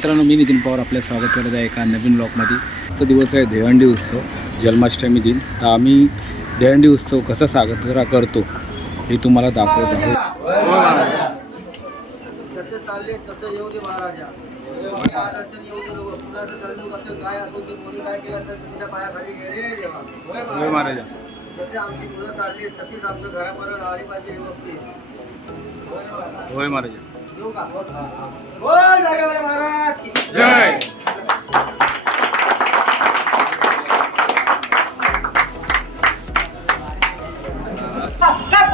मित्रांनो मी नितीन पवार आपल्या स्वागत करत आहे एका नवीन ब्लॉकमध्ये आजचा दिवस आहे दहीहंडी उत्सव जन्माष्टमी दिन. तर आम्ही दहीहंडी उत्सव कसा साजरा करतो हे तुम्हाला दाखवत आहोत. जसे होय महाराजा आमची मुलं चालली तशीच घरापर्यंत आली पाहिजे होय महाराज. बोल जागेवाले महाराज की जय काय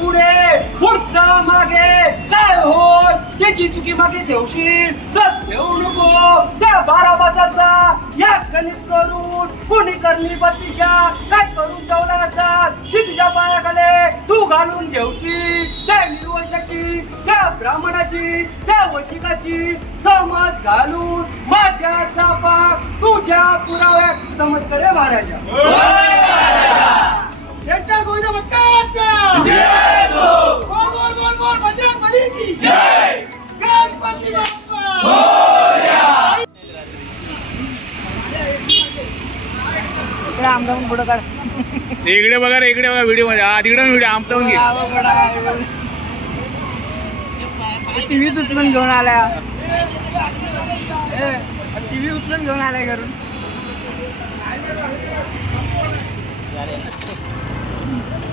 पुढे पुढचा मागे. काय होत त्याची चुकी मागे ठेवशील? तर ठेवू नको त्या बारा वाजाचा या गणित करून कुणी करली बत्तीशा काय करून ठेवला नसाल ती तुझ्या पायाखाले तू घालून घेऊची त्या निर्वशाची त्या ब्राह्मणाची त्या वशिकाची समज घालून माझ्या चापा तुझ्या पुराव्या समज करे महाराजा त्यांच्या गोविंद भक्ताचा बोल बोल बोल बोल बजरंग गणपती इकडे बघा रे इकडे बघा व्हिडिओमध्ये. हा तिकडे व्हिडिओ घे टीव्ही उचलून घेऊन आल्या. टीव्ही उचलून घेऊन आलाय घरून.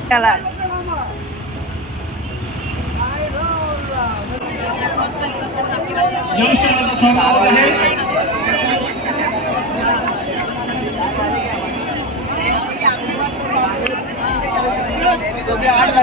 त्याला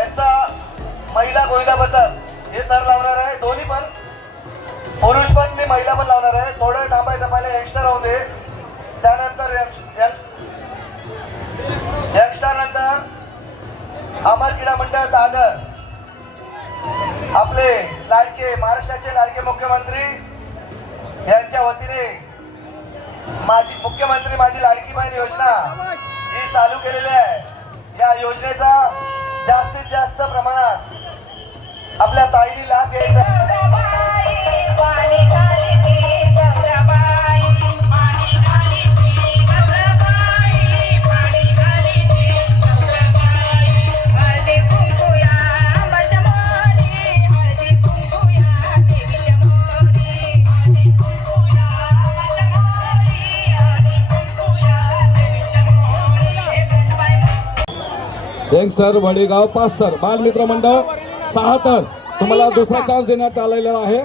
यांचा महिला गोविंदा हे सर लावणार आहे दोन्ही पण. पुरुष पण मी महिला पण लावणार आहे. थोडं थांबायचं पहिले यंगस्टर दे त्यानंतर यंगस्टर नंतर अमर क्रीडा मंडळ दादर. आपले लाडके महाराष्ट्राचे लाडके मुख्यमंत्री यांच्या वतीने माझी मुख्यमंत्री माझी लाडकी बहीण योजना ही चालू केलेली आहे. या योजनेचा जास्तीत जास्त प्रमाणात यंगस्टर वडेगाव पास्तर बालमित्र मंडळ सहा तर. तुम्हाला दुसरा चान्स देण्यात आलेला आहे.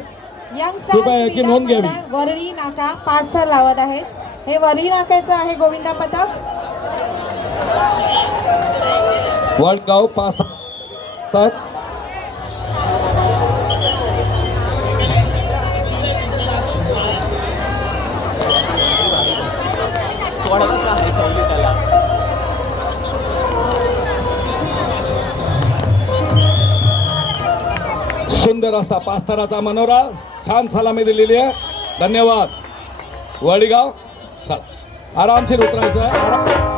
कृपया याची नोंद घ्यावी. वरळी नाका पाच थर लावत आहेत. हे वरळी नाक्याचं आहे गोविंदा पथक. वडगाव पास्तर सुंदर असा पास्ताराचा मनोरा छान सलामी दिलेली आहे. धन्यवाद. वडगाव चला. आरामशीर उतरायचं. आराम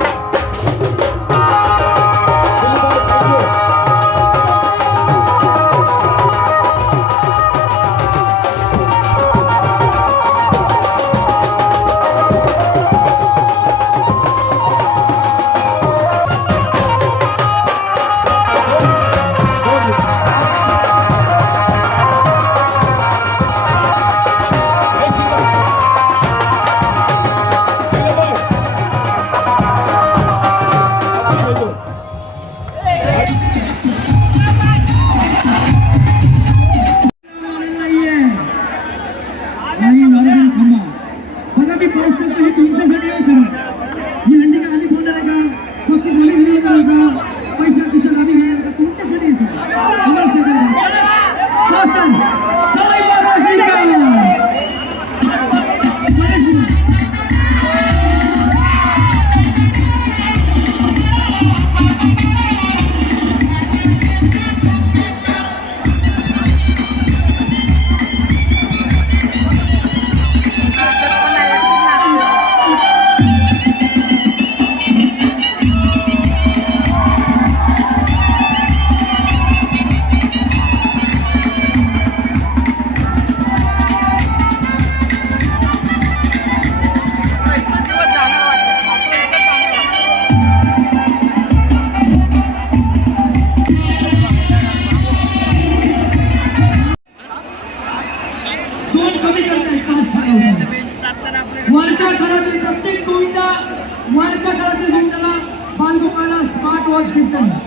गिफ्ट आहे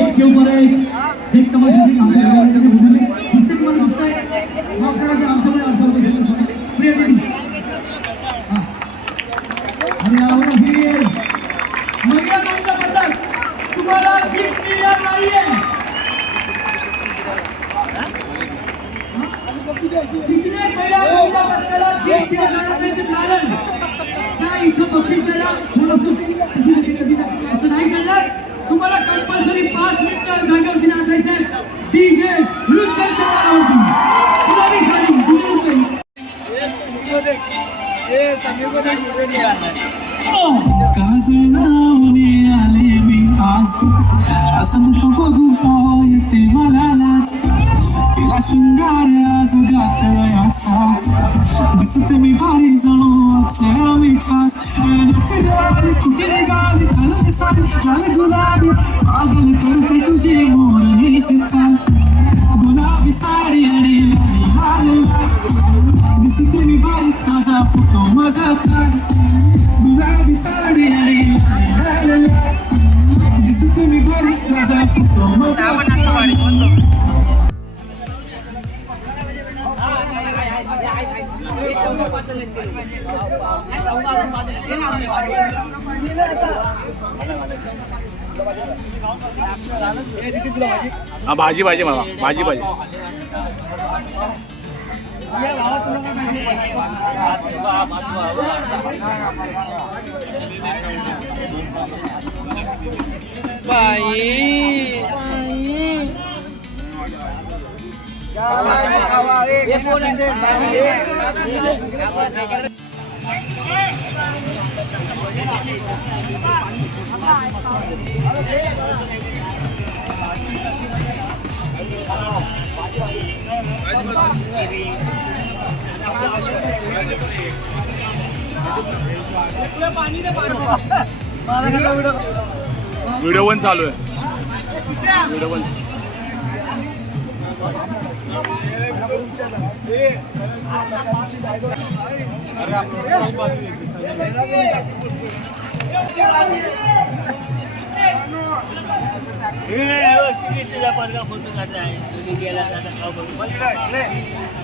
एक के ऊपर एक. एक तमाशा से कहा जा रहा है कि मुझे इससे मन गुस्सा है माफ करा कि आमच्या मध्ये अर्थ होते सगळं सॉरी प्रिय दीदी. हां. आणि आवडा फिर महिला गोविंदाबद्दल तुम्हाला गिफ्ट मिळणार नाहीये. सिक्रेट महिला गोविंदाबद्दल गिफ्ट जाणार त्याचं कारण त्या इथं बक्षीस द्यायला थोडस कधी जाते कधी हा भाजी पाहिजे मला भाजी पाहिजे व्हिडिओ पण चालू आहे. व्हिडिओ पण अरे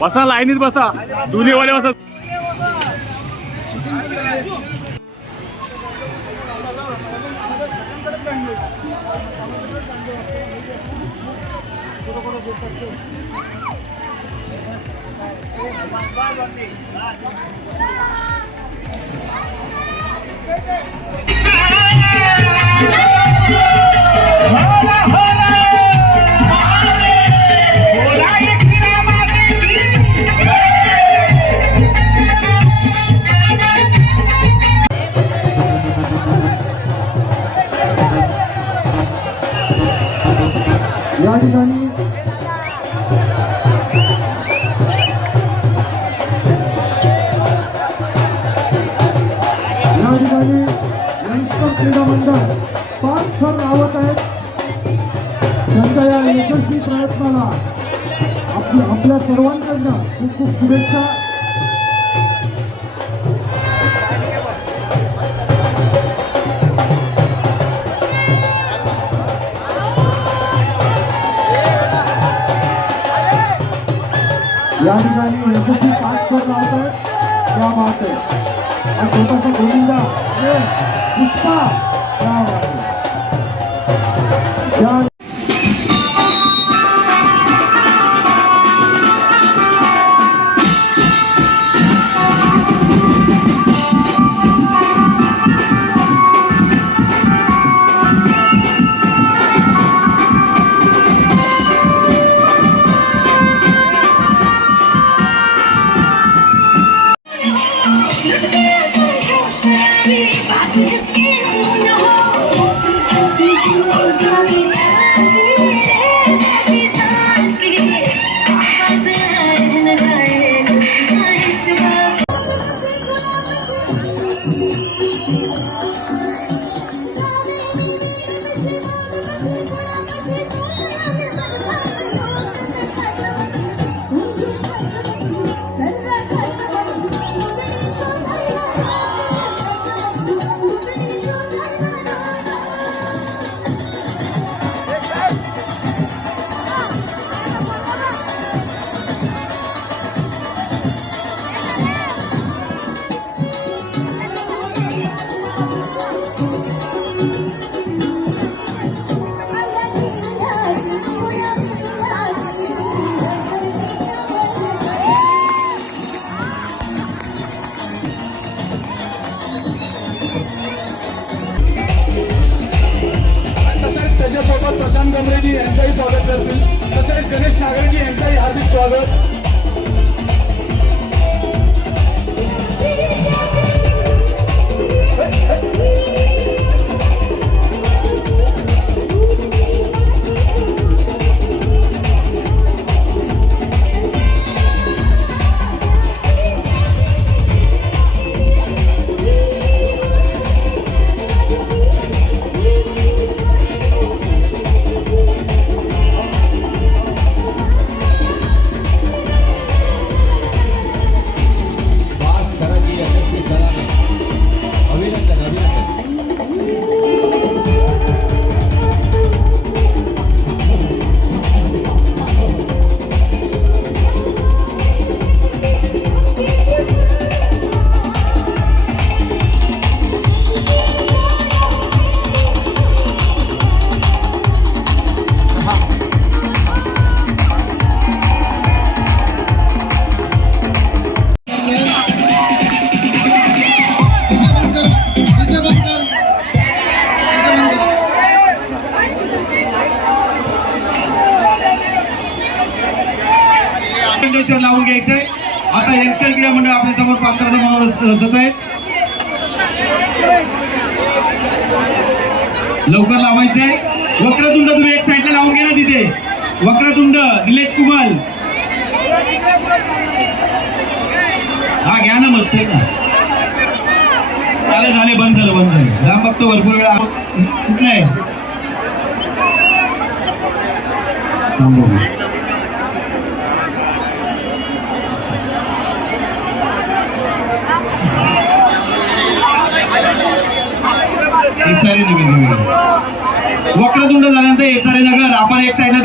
बसा लाइनीत बसा. दुनीवाले बसा. क्रीडा पाच थर लावत आहेत. त्यांच्या या यशस्वी प्रयत्नाला आपल्या आपल्या सर्वांकडनं खूप खूप शुभेच्छा. या ठिकाणी यशस्वी पाच थर लावत आहेत. त्या बात आहे हा छोटासा गोविंदा. ये, पुष्पा. क्या I'm sorry. इंडस्ट्रीवर लावून घ्यायचंय. आता यंगस्टर क्रीडा मंडळ आपल्यासमोर पात्राचा म्हणून रचत आहे. लवकर लावायचंय. वक्रतुंड तुम्ही एक साईडला लावून घ्या ना तिथे. वक्रतुंड निलेश कुमार हा घ्या ना मग सर झाले झाले बंद झालं बंद झालं. राम भक्त भरपूर वेळा कुठलं आहे?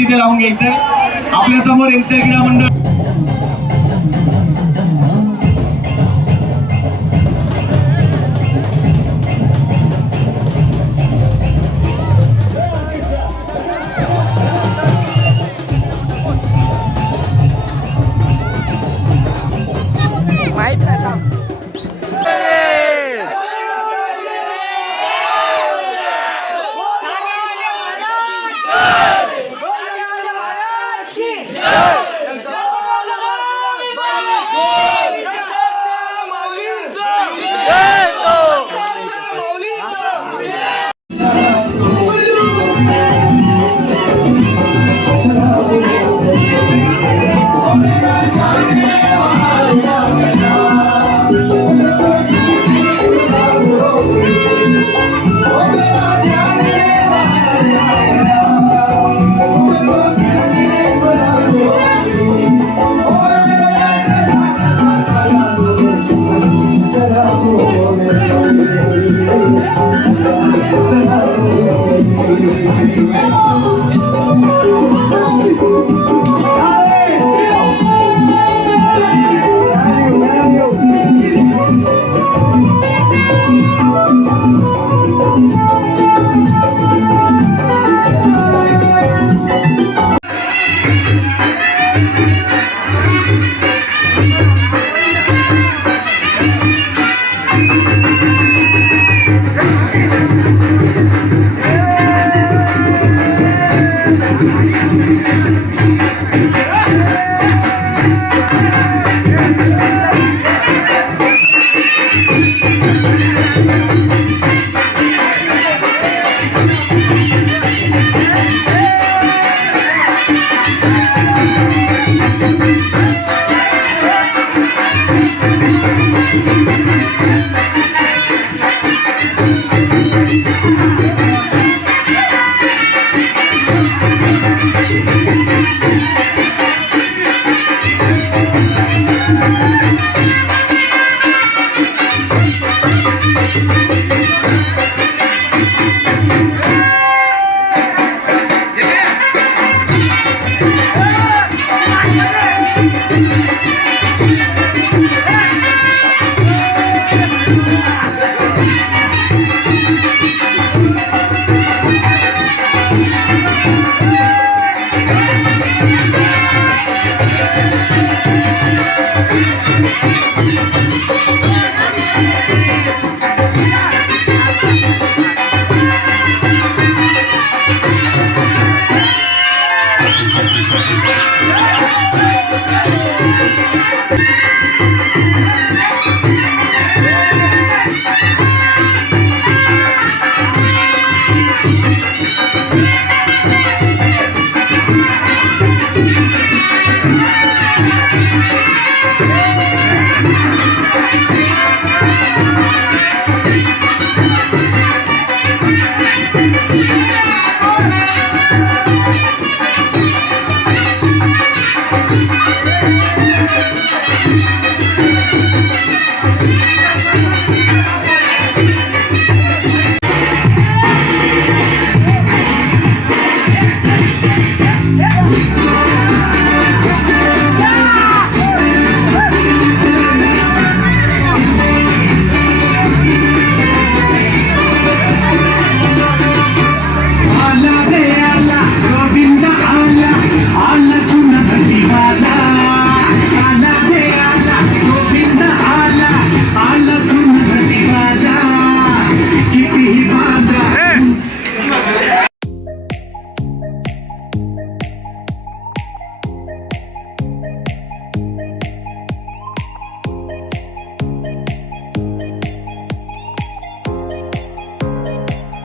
एक तिथे लावून घ्यायचंय. आपल्यासमोर एमसीआय क्रीडा मंडळ